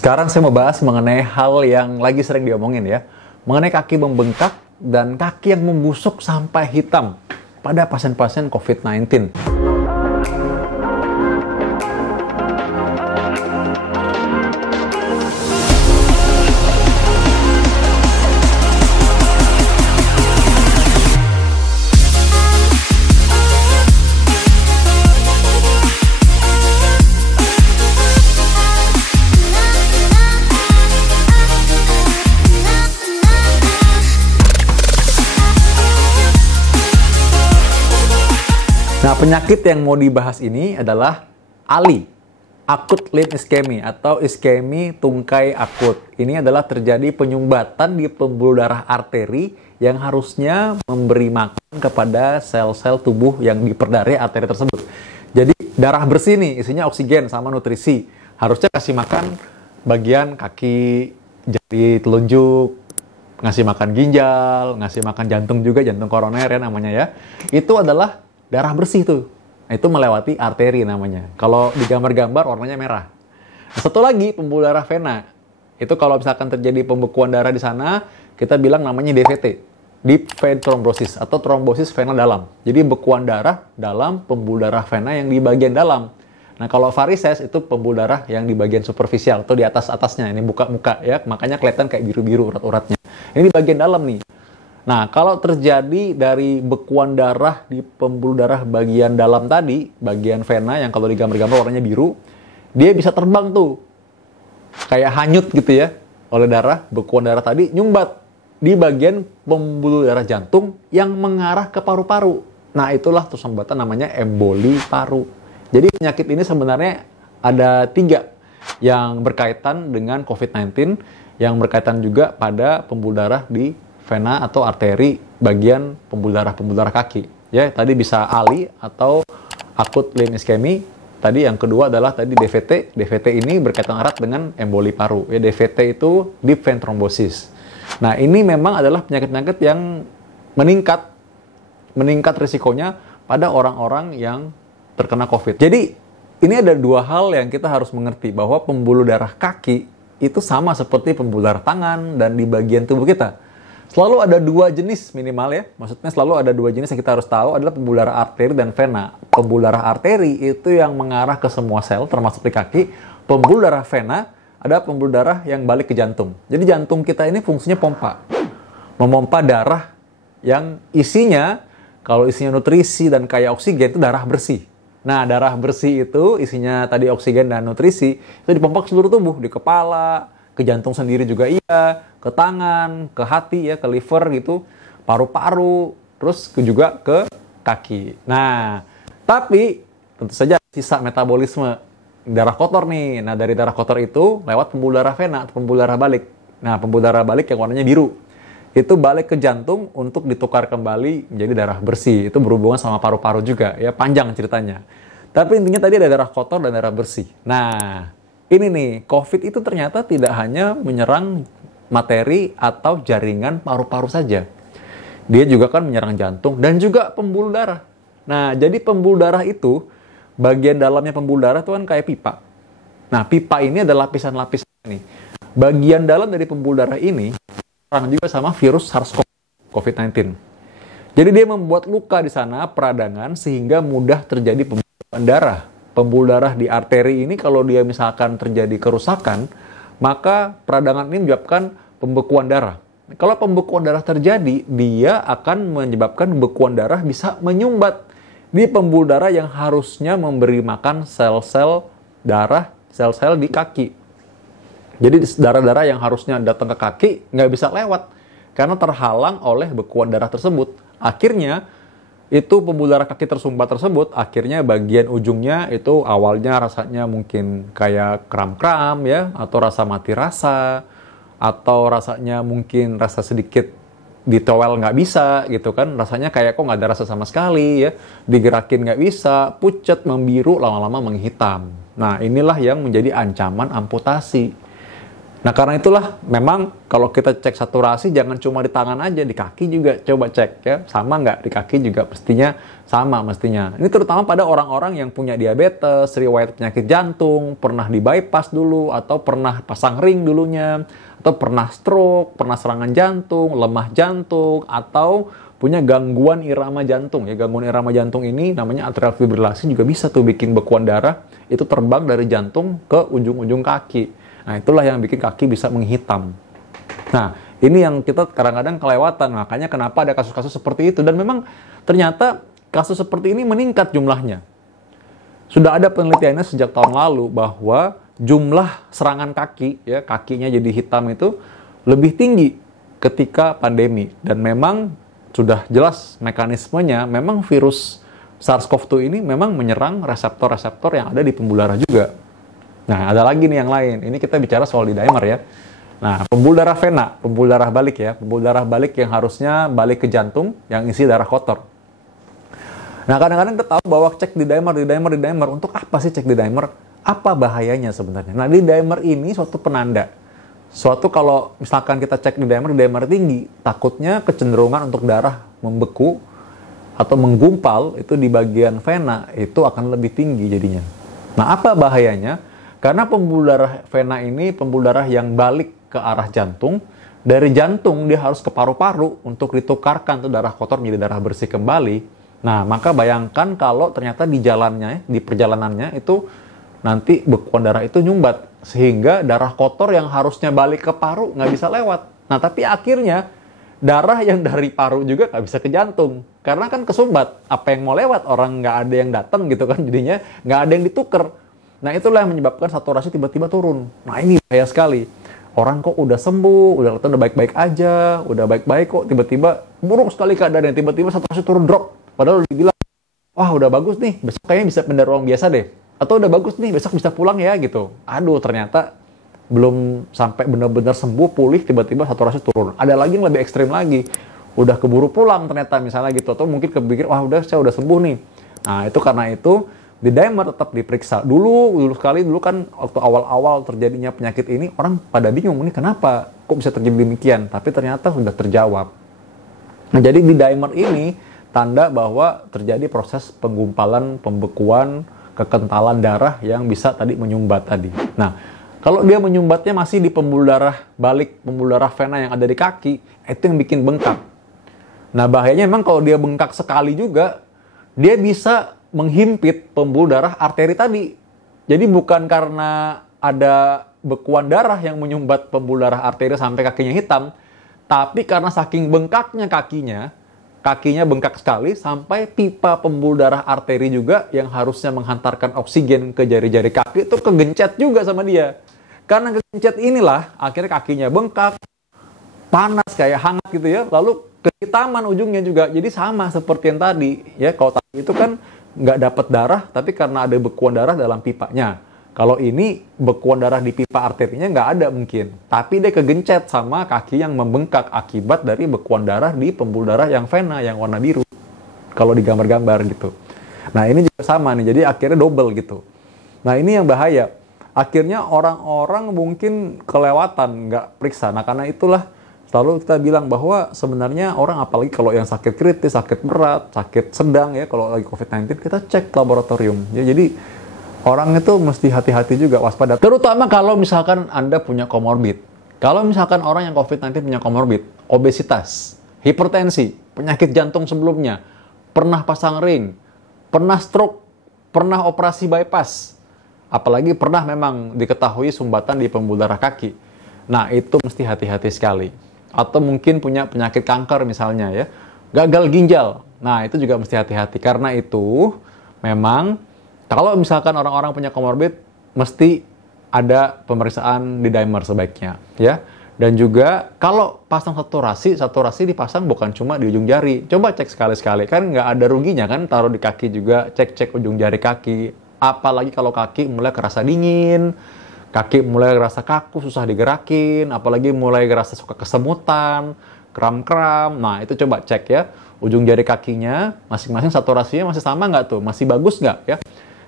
Sekarang saya mau bahas mengenai hal yang lagi sering diomongin ya. Mengenai kaki membengkak dan kaki yang membusuk sampai hitam pada pasien-pasien COVID-19. Nah, penyakit yang mau dibahas ini adalah ALI, Acute Limb Ischemia atau iskemi tungkai akut. Ini adalah terjadi penyumbatan di pembuluh darah arteri yang harusnya memberi makan kepada sel-sel tubuh yang diperdarahi arteri tersebut. Jadi, darah bersih nih, isinya oksigen sama nutrisi. Harusnya kasih makan bagian kaki, jari telunjuk, ngasih makan ginjal, ngasih makan jantung juga, jantung koroner ya namanya ya. Itu adalah darah bersih tuh. Nah, itu melewati arteri namanya. Kalau di gambar-gambar warnanya merah. Nah, satu lagi pembuluh darah vena. Itu kalau misalkan terjadi pembekuan darah di sana, kita bilang namanya DVT. Deep vein thrombosis atau trombosis vena dalam. Jadi bekuan darah dalam pembuluh darah vena yang di bagian dalam. Nah, kalau varises itu pembuluh darah yang di bagian superficial atau di atas-atasnya. Ini muka-muka ya, makanya kelihatan kayak biru-biru urat-uratnya. Ini di bagian dalam nih. Nah, kalau terjadi dari bekuan darah di pembuluh darah bagian dalam tadi, bagian vena yang kalau di gambar-gambar warnanya biru, dia bisa terbang tuh. Kayak hanyut gitu ya, oleh darah, bekuan darah tadi nyumbat di bagian pembuluh darah jantung yang mengarah ke paru-paru. Nah, itulah tuh sumbatan namanya emboli paru. Jadi penyakit ini sebenarnya ada 3 yang berkaitan dengan COVID-19, yang berkaitan juga pada pembuluh darah di vena atau arteri bagian pembuluh darah kaki. Ya, tadi bisa ALI atau Acute Limb Ischemia. Tadi yang kedua adalah tadi DVT. DVT ini berkaitan erat dengan emboli paru. Ya, DVT itu deep vein thrombosis. Nah, ini memang adalah penyakit-penyakit yang meningkat risikonya pada orang-orang yang terkena COVID. Jadi, ini ada 2 hal yang kita harus mengerti, bahwa pembuluh darah kaki itu sama seperti pembuluh darah tangan dan di bagian tubuh kita. Selalu ada 2 jenis minimal ya. Maksudnya selalu ada 2 jenis yang kita harus tahu adalah pembuluh darah arteri dan vena. Pembuluh darah arteri itu yang mengarah ke semua sel termasuk di kaki. Pembuluh darah vena ada pembuluh darah yang balik ke jantung. Jadi jantung kita ini fungsinya pompa. Memompa darah yang isinya, kalau isinya nutrisi dan kaya oksigen itu darah bersih. Nah, darah bersih itu isinya tadi oksigen dan nutrisi itu dipompa ke seluruh tubuh, di kepala, ke jantung sendiri juga iya, ke tangan, ke hati ya, ke liver gitu, paru-paru, terus juga ke kaki. Nah, tapi tentu saja sisa metabolisme darah kotor nih. Nah, dari darah kotor itu lewat pembuluh darah vena atau pembuluh darah balik. Nah, pembuluh darah balik yang warnanya biru itu balik ke jantung untuk ditukar kembali menjadi darah bersih. Itu berhubungan sama paru-paru juga ya, panjang ceritanya. Tapi intinya tadi ada darah kotor dan darah bersih. Nah, ini nih, COVID itu ternyata tidak hanya menyerang materi atau jaringan paru-paru saja. Dia juga kan menyerang jantung dan juga pembuluh darah. Nah, jadi pembuluh darah itu, bagian dalamnya pembuluh darah itu kan kayak pipa. Nah, pipa ini adalah lapisan-lapisan nih. Bagian dalam dari pembuluh darah ini serang juga sama virus SARS-CoV-19. Jadi dia membuat luka di sana, peradangan, sehingga mudah terjadi pembuluhan darah. Pembuluh darah di arteri ini kalau dia misalkan terjadi kerusakan, maka peradangan ini menyebabkan pembekuan darah. Kalau pembekuan darah terjadi, dia akan menyebabkan bekuan darah bisa menyumbat di pembuluh darah yang harusnya memberi makan sel-sel darah, sel-sel di kaki. Jadi darah-darah yang harusnya datang ke kaki nggak bisa lewat karena terhalang oleh bekuan darah tersebut. Akhirnya itu pembuluh darah kaki tersumbat tersebut, akhirnya bagian ujungnya itu awalnya rasanya mungkin kayak kram-kram ya, atau rasa mati rasa, atau rasanya mungkin rasa sedikit ditowel nggak bisa gitu kan, rasanya kayak kok nggak ada rasa sama sekali ya, digerakin nggak bisa, pucat, membiru, lama-lama menghitam. Nah, inilah yang menjadi ancaman amputasi. Nah, karena itulah memang kalau kita cek saturasi jangan cuma di tangan aja, di kaki juga coba cek ya. Sama nggak? Di kaki juga pastinya sama mestinya. Ini terutama pada orang-orang yang punya diabetes, riwayat penyakit jantung, pernah di bypass dulu, atau pernah pasang ring dulunya, atau pernah stroke, pernah serangan jantung, lemah jantung, atau punya gangguan irama jantung. Ya, gangguan irama jantung ini namanya atrial fibrilasi, juga bisa tuh bikin bekuan darah itu terbang dari jantung ke ujung-ujung kaki. Nah, itulah yang bikin kaki bisa menghitam. Nah, ini yang kita kadang-kadang kelewatan. Makanya kenapa ada kasus-kasus seperti itu. Dan memang ternyata kasus seperti ini meningkat jumlahnya. Sudah ada penelitiannya sejak tahun lalu bahwa jumlah serangan kaki, ya, kakinya jadi hitam itu lebih tinggi ketika pandemi. Dan memang sudah jelas mekanismenya, memang virus SARS-CoV-2 ini memang menyerang reseptor-reseptor yang ada di pembuluh darah juga. Nah, ada lagi nih yang lain. Ini kita bicara soal D-dimer ya. Nah, pembuluh darah vena, pembuluh darah balik ya. Pembuluh darah balik yang harusnya balik ke jantung, yang isi darah kotor. Nah, kadang-kadang kita tahu bahwa cek D-dimer. Untuk apa sih cek D-dimer? Apa bahayanya sebenarnya? Nah, D-dimer ini suatu penanda. Suatu kalau misalkan kita cek D-dimer tinggi, takutnya kecenderungan untuk darah membeku atau menggumpal itu di bagian vena itu akan lebih tinggi jadinya. Nah, apa bahayanya? Karena pembuluh darah vena ini pembuluh darah yang balik ke arah jantung. Dari jantung dia harus ke paru-paru untuk ditukarkan tuh darah kotor menjadi darah bersih kembali. Nah, maka bayangkan kalau ternyata di jalannya, di perjalanannya itu nanti bekuan darah itu nyumbat. Sehingga darah kotor yang harusnya balik ke paru nggak bisa lewat. Nah, tapi akhirnya darah yang dari paru juga nggak bisa ke jantung. Karena kan kesumbat. Apa yang mau lewat? Orang nggak ada yang datang gitu kan. Jadinya nggak ada yang dituker. Nah, itulah yang menyebabkan saturasi tiba-tiba turun. Nah, ini bahaya sekali. Orang kok udah sembuh, udah baik-baik aja, udah baik-baik kok, tiba-tiba buruk sekali keadaannya, tiba-tiba saturasi turun drop. Padahal dibilang, wah udah bagus nih, besok kayaknya bisa pindah ruang biasa deh. Atau udah bagus nih, besok bisa pulang ya gitu. Aduh, ternyata belum sampai benar-benar sembuh, pulih, tiba-tiba saturasi turun. Ada lagi yang lebih ekstrim lagi. Udah keburu pulang ternyata misalnya gitu. Atau mungkin kepikir, wah saya udah sembuh nih. Nah, itu karena itu, D-dimer tetap diperiksa. Dulu kan waktu awal-awal terjadinya penyakit ini, orang pada bingung, ini kenapa? Kok bisa terjadi demikian? Tapi ternyata sudah terjawab. Nah, jadi D-dimer ini tanda bahwa terjadi proses penggumpalan, pembekuan, kekentalan darah yang bisa tadi menyumbat tadi. Nah, kalau dia menyumbatnya masih di pembuluh darah balik, pembuluh darah vena yang ada di kaki, itu yang bikin bengkak. Nah, bahayanya memang kalau dia bengkak sekali juga, dia bisa menghimpit pembuluh darah arteri tadi. Jadi bukan karena ada bekuan darah yang menyumbat pembuluh darah arteri sampai kakinya hitam, tapi karena saking bengkaknya kakinya bengkak sekali sampai pipa pembuluh darah arteri juga yang harusnya menghantarkan oksigen ke jari-jari kaki itu kegencet juga sama dia. Karena kegencet inilah akhirnya kakinya bengkak, panas kayak hangat gitu ya, lalu kehitaman ujungnya juga. Jadi sama seperti yang tadi ya, kalau tadi itu kan nggak dapat darah, tapi karena ada bekuan darah dalam pipanya. Kalau ini bekuan darah di pipa arterinya nggak ada mungkin, tapi dia kegencet sama kaki yang membengkak akibat dari bekuan darah di pembuluh darah yang vena yang warna biru. Kalau di gambar-gambar gitu. Nah, ini juga sama nih, jadi akhirnya double gitu. Nah, ini yang bahaya. Akhirnya orang-orang mungkin kelewatan nggak periksa. Nah, karena itulah selalu kita bilang bahwa sebenarnya orang apalagi kalau yang sakit kritis, sakit berat, sakit sedang ya, kalau lagi COVID-19 kita cek laboratorium. Ya, jadi orang itu mesti hati-hati juga, waspada. Terutama kalau misalkan Anda punya komorbid. Kalau misalkan orang yang COVID-19 punya komorbid, obesitas, hipertensi, penyakit jantung sebelumnya, pernah pasang ring, pernah stroke, pernah operasi bypass, apalagi pernah memang diketahui sumbatan di pembuluh darah kaki. Nah, itu mesti hati-hati sekali. Atau mungkin punya penyakit kanker misalnya ya, gagal ginjal. Nah, itu juga mesti hati-hati. Karena itu memang kalau misalkan orang-orang punya komorbid, mesti ada pemeriksaan D-dimer sebaiknya ya. Dan juga kalau pasang saturasi dipasang bukan cuma di ujung jari. Coba cek sekali-sekali, kan nggak ada ruginya kan, taruh di kaki juga, cek ujung jari kaki. Apalagi kalau kaki mulai kerasa dingin, kaki mulai ngerasa kaku, susah digerakin, apalagi mulai ngerasa suka kesemutan, kram-kram. Nah, itu coba cek ya. Ujung jari kakinya, masing-masing saturasinya masih sama nggak tuh? Masih bagus nggak ya?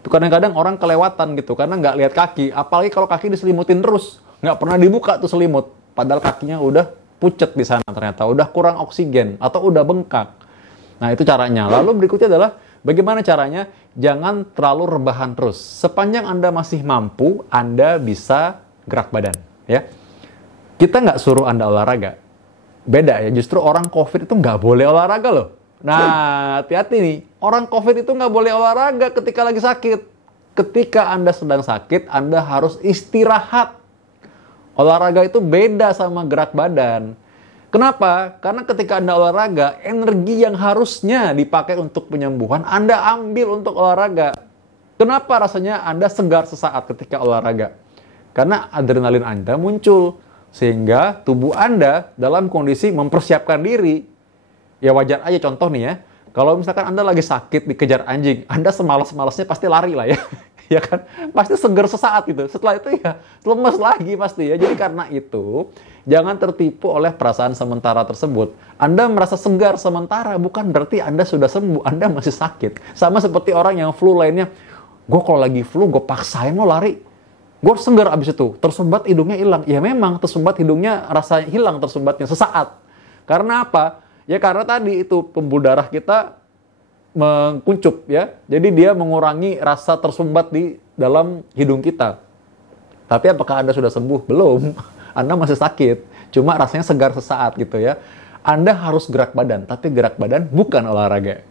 Itu kadang-kadang orang kelewatan gitu, karena nggak lihat kaki. Apalagi kalau kaki diselimutin terus, nggak pernah dibuka tuh selimut. Padahal kakinya udah pucet di sana ternyata, udah kurang oksigen, atau udah bengkak. Nah, itu caranya. Lalu berikutnya adalah, bagaimana caranya? Jangan terlalu rebahan terus. Sepanjang Anda masih mampu, Anda bisa gerak badan. Ya, kita nggak suruh Anda olahraga. Beda ya, justru orang COVID itu nggak boleh olahraga loh. Nah, hati-hati nih. Orang COVID itu nggak boleh olahraga ketika lagi sakit. Ketika Anda sedang sakit, Anda harus istirahat. Olahraga itu beda sama gerak badan. Kenapa? Karena ketika Anda olahraga, energi yang harusnya dipakai untuk penyembuhan, Anda ambil untuk olahraga. Kenapa rasanya Anda segar sesaat ketika olahraga? Karena adrenalin Anda muncul. Sehingga tubuh Anda dalam kondisi mempersiapkan diri. Ya wajar aja contoh nih ya. Kalau misalkan Anda lagi sakit dikejar anjing, Anda semalas-malasnya pasti lari lah ya. Ya kan? Pasti seger sesaat gitu. Setelah itu ya lemes lagi pasti ya. Jadi karena itu, jangan tertipu oleh perasaan sementara tersebut. Anda merasa segar sementara, bukan berarti Anda sudah sembuh. Anda masih sakit. Sama seperti orang yang flu lainnya. Gue kalau lagi flu, gue paksain lo lari. Gue segar abis itu. Tersumbat hidungnya hilang. Ya memang tersumbat hidungnya rasa hilang tersumbatnya sesaat. Karena apa? Ya karena tadi itu pembuluh darah kita mengkuncup ya. Jadi dia mengurangi rasa tersumbat di dalam hidung kita. Tapi apakah Anda sudah sembuh? Belum. Anda masih sakit. Cuma rasanya segar sesaat gitu ya. Anda harus gerak badan, tapi gerak badan bukan olahraga.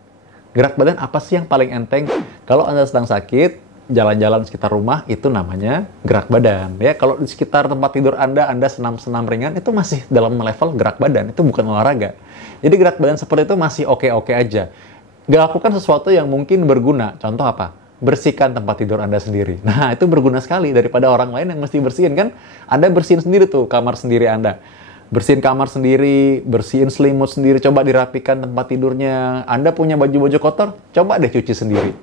Gerak badan apa sih yang paling enteng? Kalau Anda sedang sakit, jalan-jalan sekitar rumah itu namanya gerak badan ya. Kalau di sekitar tempat tidur Anda senam-senam ringan, itu masih dalam level gerak badan, itu bukan olahraga. Jadi gerak badan seperti itu masih oke-oke aja. Gak lakukan sesuatu yang mungkin berguna. Contoh apa? Bersihkan tempat tidur Anda sendiri. Nah, itu berguna sekali daripada orang lain yang mesti bersihin kan. Anda bersihin sendiri tuh kamar sendiri Anda. Bersihin kamar sendiri, bersihin selimut sendiri, coba dirapikan tempat tidurnya. Anda punya baju-baju kotor, coba deh cuci sendiri.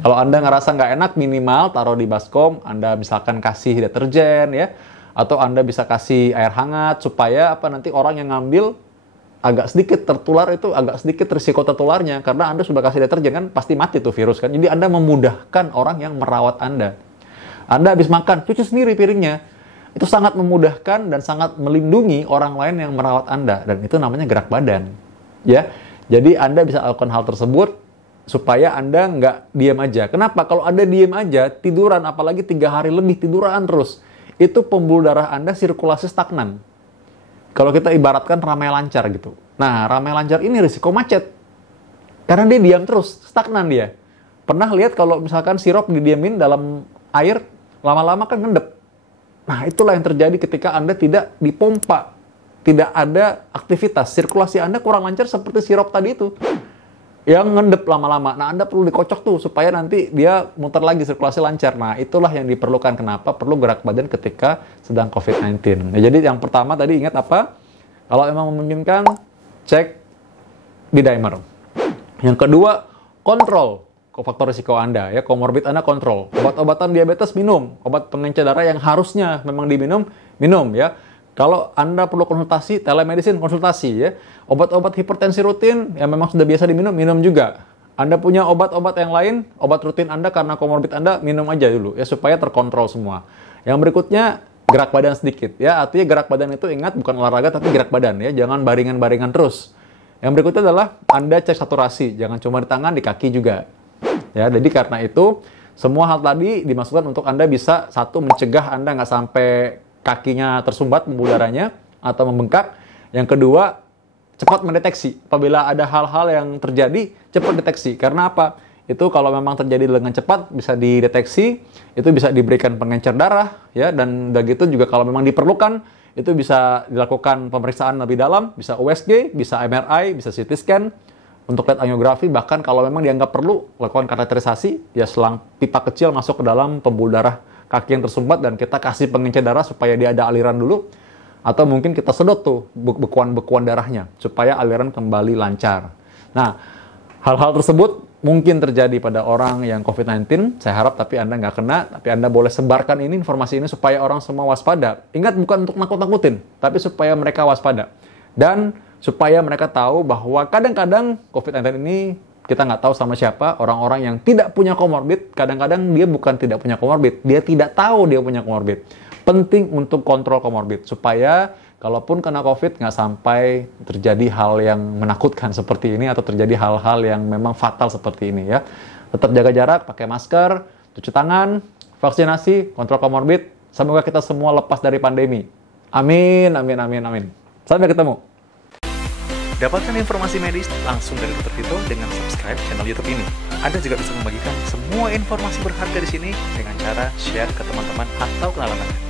Kalau Anda ngerasa nggak enak, minimal taruh di baskom, Anda misalkan kasih deterjen ya, atau Anda bisa kasih air hangat supaya nanti orang yang ngambil agak sedikit tertular, itu agak sedikit risiko tertularnya, karena Anda sudah kasih deterjen kan pasti mati tuh virus kan. Jadi Anda memudahkan orang yang merawat Anda. Anda habis makan, cuci sendiri piringnya. Itu sangat memudahkan dan sangat melindungi orang lain yang merawat Anda, dan itu namanya gerak badan. Ya, jadi Anda bisa lakukan hal tersebut supaya Anda nggak diam aja. Kenapa? Kalau Anda diam aja, tiduran, apalagi 3 hari lebih tiduran terus, itu pembuluh darah Anda sirkulasi stagnan. Kalau kita ibaratkan ramai lancar gitu. Nah, ramai lancar ini risiko macet. Karena dia diam terus, stagnan dia. Pernah lihat kalau misalkan sirup didiamin dalam air, lama-lama kan ngendep. Nah, itulah yang terjadi ketika Anda tidak dipompa. Tidak ada aktivitas. Sirkulasi Anda kurang lancar seperti sirup tadi itu. Yang ngendep lama-lama. Nah, Anda perlu dikocok tuh supaya nanti dia muter lagi, sirkulasi lancar. Nah, itulah yang diperlukan. Kenapa perlu gerak badan ketika sedang COVID-19. Nah, jadi yang pertama tadi ingat apa? Kalau memang memungkinkan, cek D-dimer. Yang kedua, kontrol faktor risiko Anda. Ya, komorbid Anda kontrol. Obat-obatan diabetes minum. Obat pengencer darah yang harusnya memang diminum, minum ya. Kalau Anda perlu konsultasi, telemedicine konsultasi ya. Obat-obat hipertensi rutin yang memang sudah biasa diminum, minum juga. Anda punya obat-obat yang lain, obat rutin Anda karena komorbid Anda, minum aja dulu ya supaya terkontrol semua. Yang berikutnya, gerak badan sedikit ya. Artinya gerak badan itu ingat bukan olahraga tapi gerak badan ya. Jangan baringan-baringan terus. Yang berikutnya adalah Anda cek saturasi, jangan cuma di tangan, di kaki juga. Ya, jadi karena itu semua hal tadi dimasukkan untuk Anda bisa satu mencegah Anda nggak sampai kakinya tersumbat pembuluh darahnya atau membengkak. Yang kedua, cepat mendeteksi. Apabila ada hal-hal yang terjadi, cepat deteksi. Karena apa? Itu kalau memang terjadi dengan cepat bisa dideteksi, itu bisa diberikan pengencer darah ya, dan udah gitu juga kalau memang diperlukan itu bisa dilakukan pemeriksaan lebih dalam, bisa USG, bisa MRI, bisa CT scan untuk lihat angiografi, bahkan kalau memang dianggap perlu lakukan kateterisasi, ya selang pipa kecil masuk ke dalam pembuluh darah kaki yang tersumbat dan kita kasih pengencer darah supaya dia ada aliran dulu, atau mungkin kita sedot tuh bekuan darahnya supaya aliran kembali lancar. Nah, hal-hal tersebut mungkin terjadi pada orang yang COVID-19, saya harap tapi Anda nggak kena, tapi Anda boleh sebarkan ini, informasi ini supaya orang semua waspada. Ingat, bukan untuk nakut-nakutin, tapi supaya mereka waspada. Dan supaya mereka tahu bahwa kadang-kadang COVID-19 ini kita nggak tahu sama siapa, orang-orang yang tidak punya komorbid, kadang-kadang dia bukan tidak punya komorbid, dia tidak tahu dia punya komorbid. Penting untuk kontrol komorbid, supaya kalaupun kena COVID, nggak sampai terjadi hal yang menakutkan seperti ini, atau terjadi hal-hal yang memang fatal seperti ini ya. Tetap jaga jarak, pakai masker, cuci tangan, vaksinasi, kontrol komorbid. Semoga kita semua lepas dari pandemi. Amin, amin, amin, amin. Sampai ketemu. Dapatkan informasi medis langsung dari Dr. Vito dengan subscribe channel YouTube ini. Anda juga bisa membagikan semua informasi berharga di sini dengan cara share ke teman-teman atau kenalan Anda.